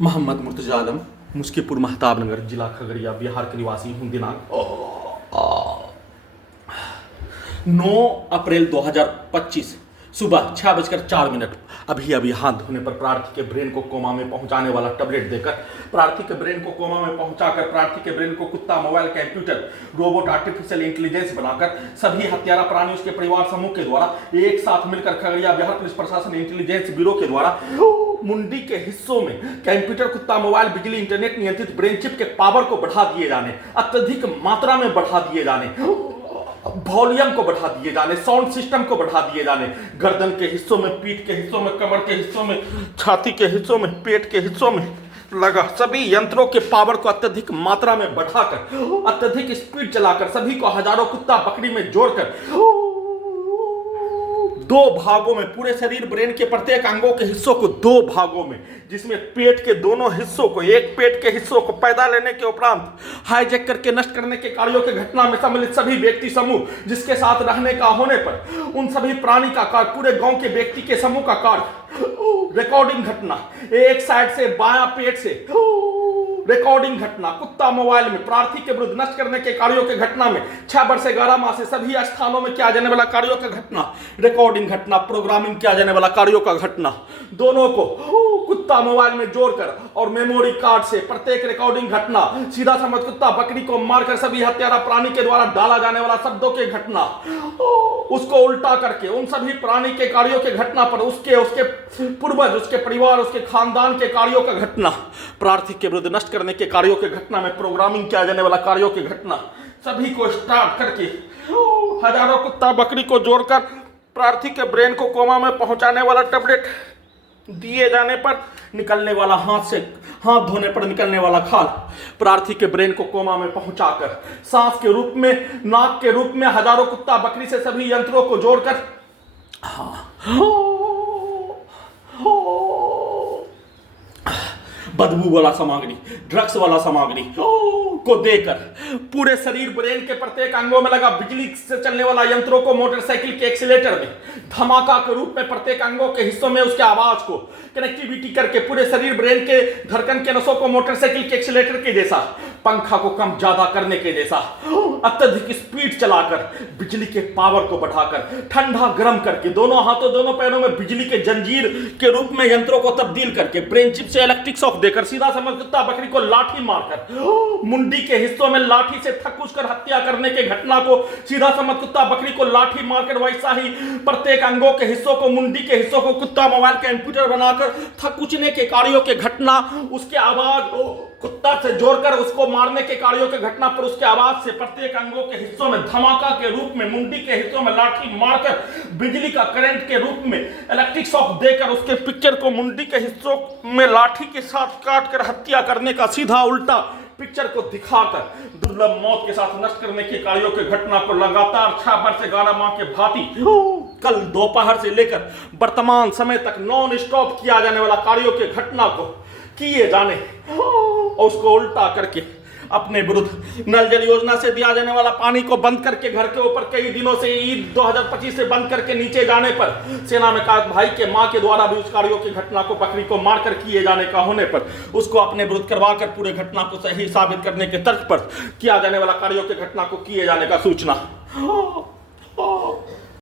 मोहम्मद मुर्तजा आलम, मुस्कीपुर महताब नगर, जिला खगड़िया, बिहार के निवासी हूँ। दिनांक 9 अप्रैल 2025 सुबह 6:04। अभी हाथ धोने पर प्रार्थी के ब्रेन को कोमा में पहुंचाने वाला टैबलेट देकर प्रार्थी के ब्रेन को कोमा में पहुंचाकर प्रार्थी के ब्रेन को कुत्ता, mobile, computer, robot, artificial intelligence बनाकर सभी हत्यारा प्राणी उसके परिवार समूह के द्वारा एक साथ मिलकर खगड़िया बिहार पुलिस प्रशासन इंटेलिजेंस ब्यूरो के द्वारा मुंडी के हिस्सों में कंप्यूटर, कुत्ता, मोबाइल, बिजली, इंटरनेट नियंत्रित ब्रेन चिप के पावर को बढ़ा दिए जाने, अत्यधिक मात्रा में बढ़ा दिए जाने, वॉल्यूम को बढ़ा दिए जाने, साउंड सिस्टम को बढ़ा दिए जाने, गर्दन के हिस्सों में, पीठ के हिस्सों में, कमर के हिस्सों में, छाती के हिस्सों में, पेट के हिस्सों में लगा सभी यंत्रों के पावर को अत्यधिक मात्रा में बढ़ाकर, अत्यधिक स्पीड चलाकर सभी को हजारों कुत्ता बकरी में जोड़कर 2 भागों में पूरे शरीर ब्रेन के प्रत्येक अंगों के हिस्सों को 2 भागों में, जिसमें पेट के दोनों हिस्सों को, एक पेट के हिस्सों को पैदा लेने के उपरांत हाईजैक करके नष्ट करने के कार्यों के घटना में सम्मिलित सभी व्यक्ति समूह जिसके साथ रहने का होने पर उन सभी प्राणी का कार्य, पूरे गांव के व्यक्ति के समूह का कार्य, रिकॉर्डिंग घटना, एक साइड से बायां पेट से रिकॉर्डिंग घटना, कुत्ता मोबाइल में प्रार्थी के विरुद्ध नष्ट करने के कार्यों के घटना में 6 वर्ष से 11 माह से सभी स्थानों में किया जाने वाला कार्यों का घटना, रिकॉर्डिंग घटना, प्रोग्रामिंग किया जाने वाला कार्यों का घटना, दोनों को कुत्ता मोबाइल में जोड़कर और मेमोरी कार्ड से प्रत्येक रिकॉर्डिंग घटना, सीधा समझ कुत्ता बकरी को मारकर सभी हत्यारा प्राणी के द्वारा डाला जाने वाला शब्दों के घटना, उसको उल्टा करके उन सभी प्राणी के कार्यों के घटना पर उसके पूर्वज, उसके परिवार, उसके खानदान के कार्यों का घटना, प्रार्थी के विरुद्ध नष्ट करने के कार्यों के घटना में प्रोग्रामिंग किया जाने वाला कार्यों की घटना, सभी को स्टार्ट करके हजारों कुत्ता बकरी को जोड़कर प्रार्थी के ब्रेन को कोमा में पहुंचाने वाला टैबलेट दिए जाने पर निकलने वाला हाथ धोने पर निकलने वाला खाल, प्रार्थी के ब्रेन को कोमा में पहुंचाकर सांस के रूप में, नाक के रूप में हजारों कुत्ता बकरी से सभी यंत्रों को जोड़कर बदबू वाला सामग्री, ड्रग्स वाला सामग्री को देकर पूरे शरीर ब्रेन के प्रत्येक अंगों में लगा बिजली से चलने वाला यंत्रों को मोटरसाइकिल के एक्सीलेटर में धमाका के रूप में प्रत्येक अंगों के हिस्सों में उसके आवाज को कनेक्टिविटी करके पूरे शरीर ब्रेन के धड़कन के नसों को मोटरसाइकिल के एक्सीलेटर के जैसा, पंखा को कम ज्यादा करने के जैसा अत्यधिक स्पीड चलाकर बिजली के पावर को बढ़ाकर ठंडा गर्म करके दोनों हाथों दोनों पैरों में बिजली के जंजीर के रूप में यंत्रों को तब्दील करके ब्रेन चिप से इलेक्ट्रिक शॉक देकर सीधा समझ कुत्ता बकरी को लाठी मारकर मुंडी के हिस्सों में लाठी से थकुच कर हत्या करने के घटना को, सीधा समझ कुत्ता बकरी को लाठी मारकर वैसा ही प्रत्येक अंगों के हिस्सों को, मुंडी के हिस्सों को कुत्ता मोबाइल कंप्यूटर बनाकर थकुचने के कार्यों के घटना, उसके आवाज कुत्ता से जोड़कर उसको मारने के कार्यों के घटना पर उसके आवाज से प्रत्येक अंगों के हिस्सों में धमाका के रूप में, मुंडी के हिस्सों में लाठी मारकर बिजली का करंट के रूप में इलेक्ट्रिक शॉक देकर उसके पिक्चर को मुंडी के हिस्सों में लाठी के साथ काटकर हत्या करने का सीधा उल्टा पिक्चर को दिखाकर दुर्लभ मौत के साथ नष्ट करने के कार्यों के घटना को लगातार 6 वर्ष से 11 माह के भांति कल दोपहर से लेकर वर्तमान समय तक नॉन स्टॉप किया जाने वाला कार्यों के घटना को किए जाने और उसको उल्टा करके अपने विरुद्ध नल जल योजना से दिया जाने वाला पानी को बंद करके घर के ऊपर कई दिनों से ईद 2025 से बंद करके नीचे जाने पर सेना में का भाई के मां के द्वारा भी उस कार्यों की घटना को बकरी को मारकर किए जाने का होने पर उसको अपने विरुद्ध करवा कर पूरे घटना को सही साबित करने के तर्क पर किया जाने वाला कार्यों की घटना को किए जाने का सूचना